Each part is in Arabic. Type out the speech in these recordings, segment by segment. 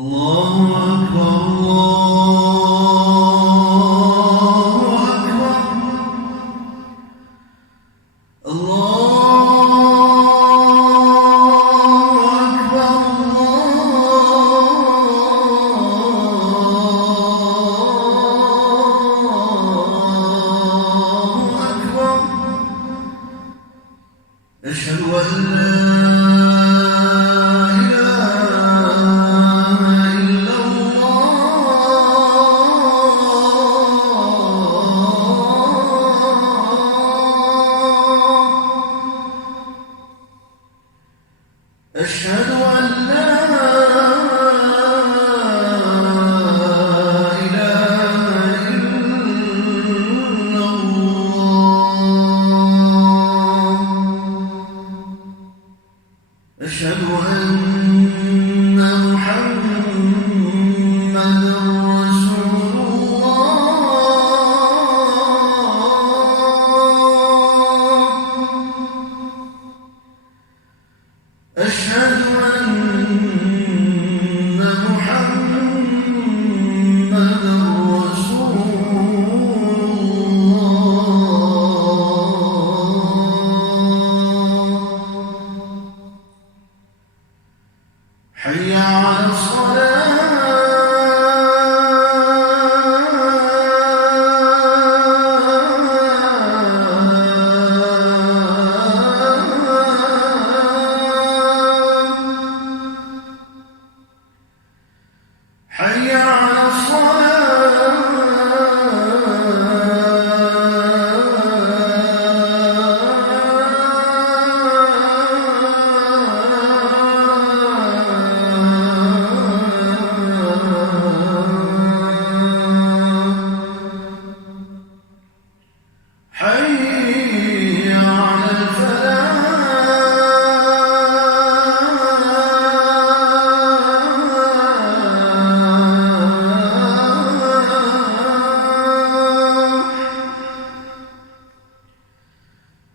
الله أكبر الله أكبر الله أكبر الله أكبر. أشهد أن لا أشهد أن لا إله إلا الله. أشهد أن محمدًا رسول الله. أشهد أن محمدًا رسول الله. حي على الصلاة. حي على حي على الفلاح.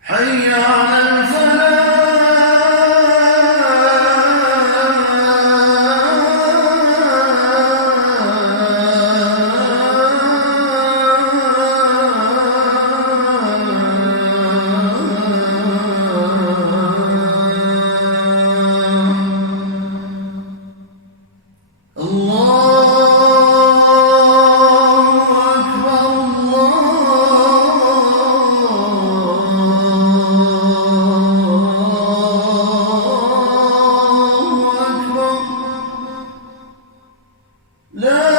حي على الفلاح. لا